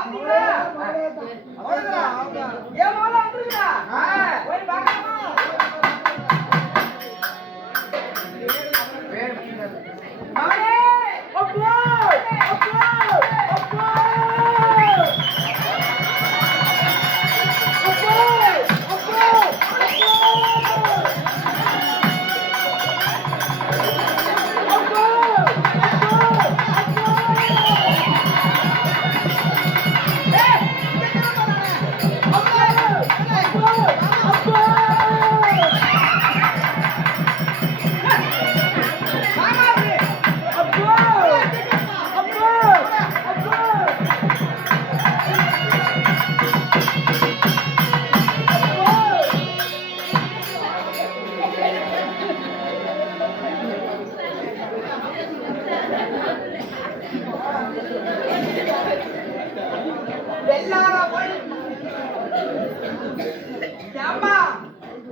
பாத்தீங்களா அவ்வளவுதான் ஏன் மாலை வந்துருக்கா போய் பார்க்கலாமா மாலே அப்போ அப்போ அப்போ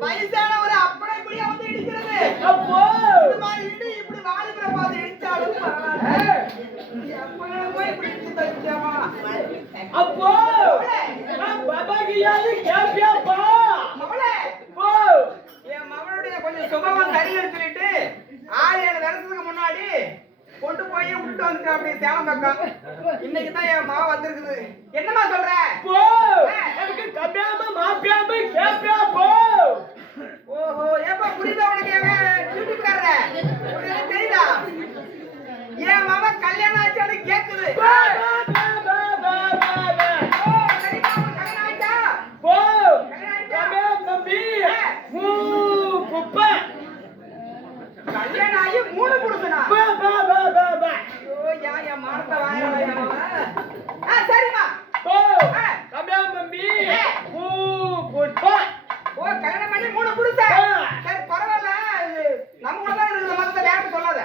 வயசான ஒரு அப்பனை இப்படி வந்து இடிக்கிறது அப்போ இப்படி வாலிபரை பார்த்து இடிச்சாலும் அப்போ என் மகனுடைய கொஞ்சம் சுபமா சரியில்லைன்னு சொல்லிட்டு 6-7 வருஷத்துக்கு முன்னாடி கொண்டு போய் விட்டு வந்துட்டேன் அப்படி சேலம் பக்கம் இன்னைக்கு தான் என் மாவ வந்திருக்குது என்னமா சொல்ற போ எனக்கு கம்மியாம மாப்பியாம கேப்பியா போ ஓஹோ ஏப்பா புரியுதா உனக்கு யூடியூப்காரர உனக்கு தெரியுதா என் மாவ கல்யாணம் ஆச்சான்னு கேக்குது கல்யாணம் ஆகி 3 புருஷனா சரிமா கல்யாணம் பண்ணி 3 புருஷன் சரி பரவாயில்ல நம்ம கூட தான் இருக்குது மத்த வேற சொல்லாத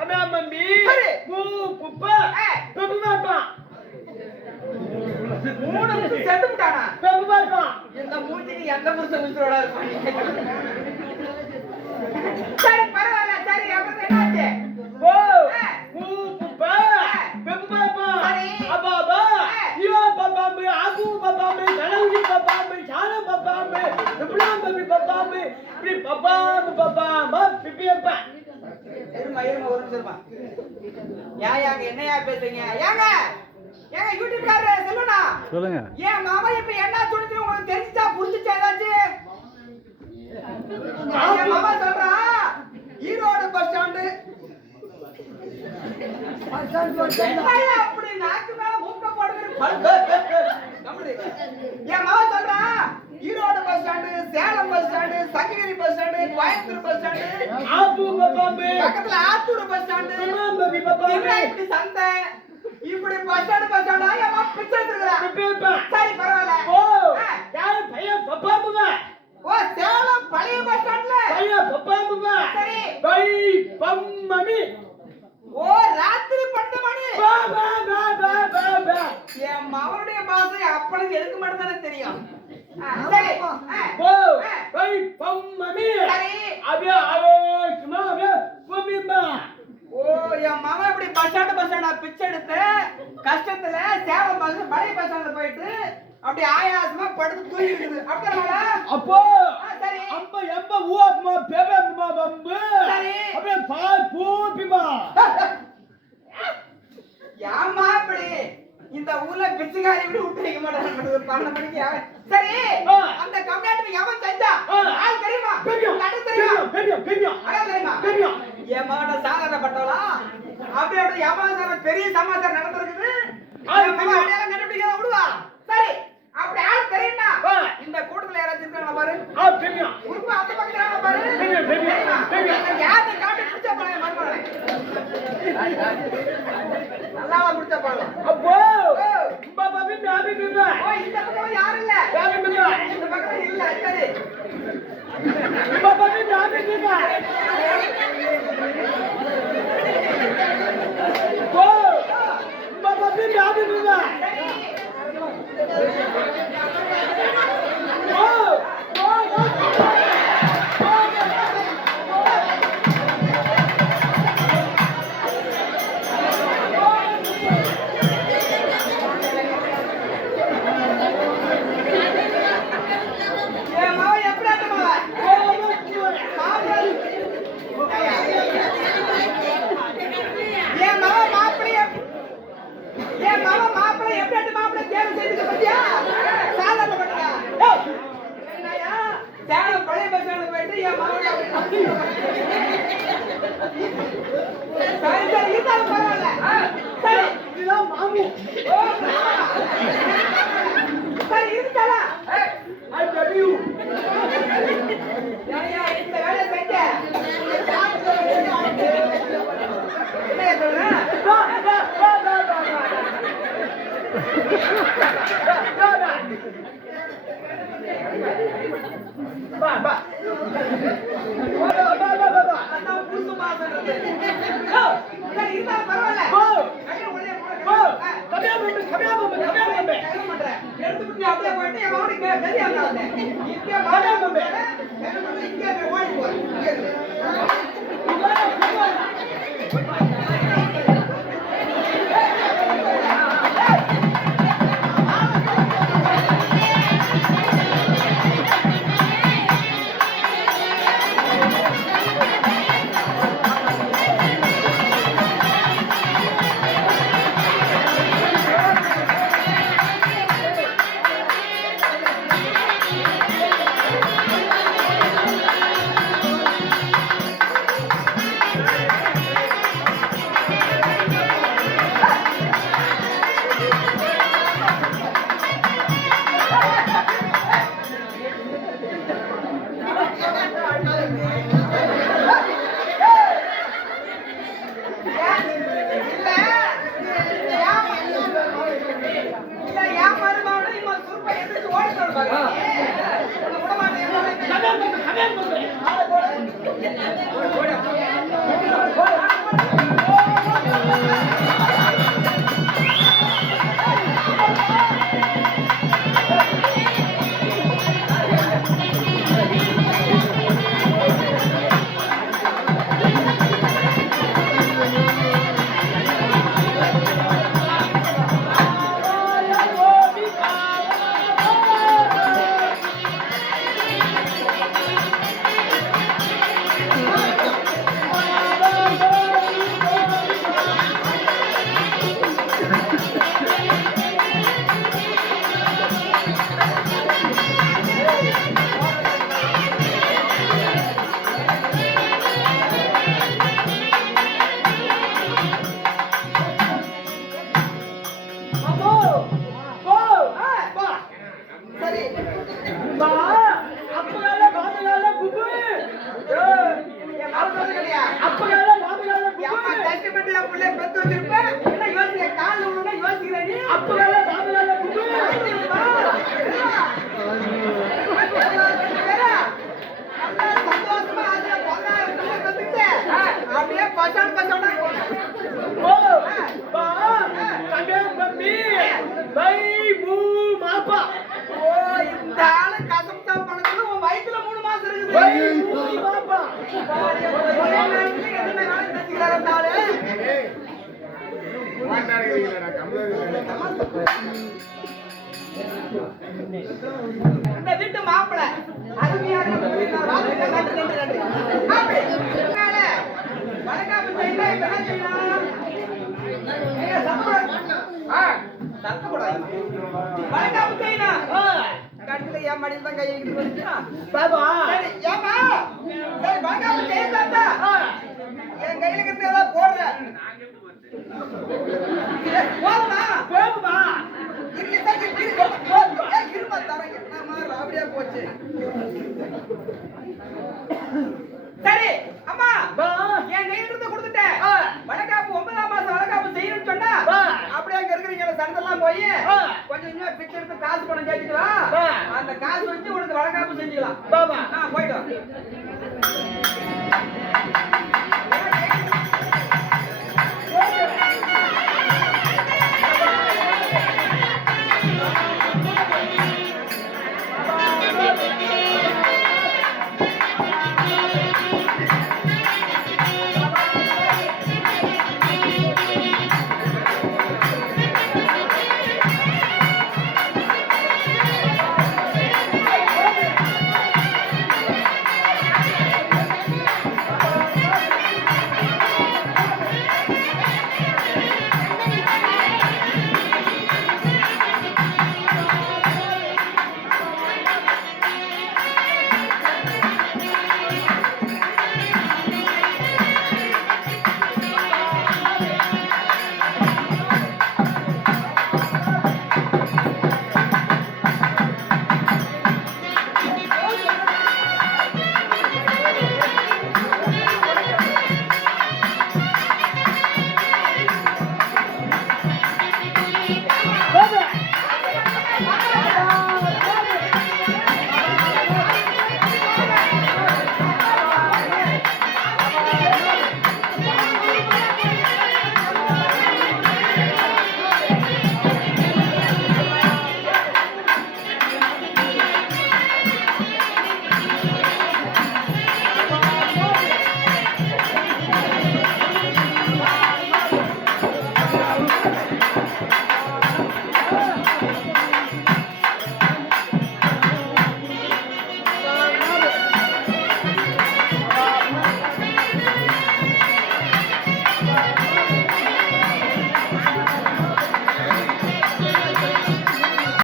கல்யாணம் பண்ணி 3 செத்து விட்டானா இந்த மூஞ்சிக்கு எந்த புருஷன் மிஸ்ரோட இருப்பாங்க சரி பரவாயில்ல சரி அப்புறம் என்னாச்சு என்னையா பேசுறீங்க ஏங்க ஏங்க யூடியூப்காரர் சொல்லுண்ணா சொல்லுங்க ஏன் மாமா இப்ப என்ன சொல்லுது உங்களுக்கு தெரிஞ்சா புரிஞ்சுச்சா ஏதாச்சும் மாமா சொல்றா ஈரோடு பஸ் ஸ்டாண்டு அப்படி நாக்கு மேல மூக்க போடுறது என் மாமா சொல்றா Erode bus stand Salem bus stand Sankagiri bus stand Coimbatore bus stand பக்கத்துல ஆத்தூர் பஸ் ஸ்டாண்டு சந்தை இப்படி பஸ் ஸ்டாண்டா என் பிச்சை எடுத்துக்கிறேன் சரி பரவாயில்ல பையன் பப்பாமுங்க ஓ சேலம் பழைய பஸ் ஸ்டாண்ட்ல பையன் பப்பாமுங்க சரி பை பம்மமி ஓ ராத்திரி 12 மணி என் மகனுடைய பாசை அப்பனுக்கு எதுக்கு மட்டும் தானே தெரியும் சரி ஓ பை பம்மமி சரி அப்படியே சும்மா அப்படியே பூமிமா ஓ என் மகன் இப்படி பஸ் ஸ்டாண்டா பிச்சை எடுத்து கஷ்டத்துல சேலம் பஸ் பழைய பஸ் ஸ்டாண்ட்ல போயிட்டு அப்படி ஆயாசமா படுத்து தூங்கிடுது அப்படினால அப்போ சரி அம்ப எம்ப ஊஅம்மா பெபம்மா பம்பு சரி அப்படியே பால் பூபிமா யாமா அப்படி இந்த ஊர்ல பிச்சைக்காரி இப்படி விட்டு வைக்க மாட்டாங்க 12 மணிக்கு சரி அந்த கம்யூனிட்டி எவன் செஞ்சா ஆள் தெரியுமா தெரியும் என் மகன சாதாரணப்பட்டவளா அப்படியே எவன் பெரிய சமாச்சாரம் நடந்திருக்குது அடையாளம் கண்டுபிடிக்காத விடுவா சரி அப்படி ஆள் தெரியுமா இந்த கூட்டத்துல யாராச்சும் இருக்காங்க பாரு தெரியும் உருப்பு அந்த பக்கத்துல பாரு யாரை காட்டி பிடிச்ச போறேன் மறுபடியும் நல்லாவா பிடிச்ச போறோம் அப்போ பாபா பின் ஆபி பின் ஓ இந்த பக்கம் யாரும் இல்ல இந்த பக்கம் இல்ல சரி பாபா பின் ஆபி பின் ஓ பாபா பின் ஆபி பின் என் மகன் சரி சரி இருந்தாலும் பரவாயில்ல சரி இதுதான் மாமு ஓ சரி இருந்தாலா ஐ லவ் யூ யாரையா இந்த வேலையை செஞ்ச என்ன சொல்ற பா பா அதான் புதுசு மாசன்றது சரி இருந்தாலும் பரவாயில்ல கையில ஒரே கபியா பம்பே எடுத்துட்டு அப்படியே போயிட்டு என் மகனுக்கு தெரியாம இங்கே மாடா பம்பே இங்கே ஓடி போறேன் இந்த வீட்டு மாப்பிள அருமையாக வணக்கம் கடைசியில என் மடியில் தான் கை பாபா ஏமா சரி வணக்கம் செய்யலாம்டா என் கையில இருக்கிறது ஏதாவது போடுற போதுமா போகுமா இருமா தரேன் அப்படியே போச்சு சரி அம்மா என் கையில இருந்து கொடுத்துட்டேன் வளகாப்பு 9ஆம் மாசம் வளகாப்பு செய்யணும்னு சொன்னா அப்படியே அங்க இருக்கிறீங்க சண்டெல்லாம் போய் கொஞ்சம் இன்னும் பிச்சை எடுத்து காசு பணம் கேட்டுக்கலாம் அந்த காசு வச்சு உனக்கு வளகாப்பு செஞ்சுக்கலாம் பாபா போயிட்டு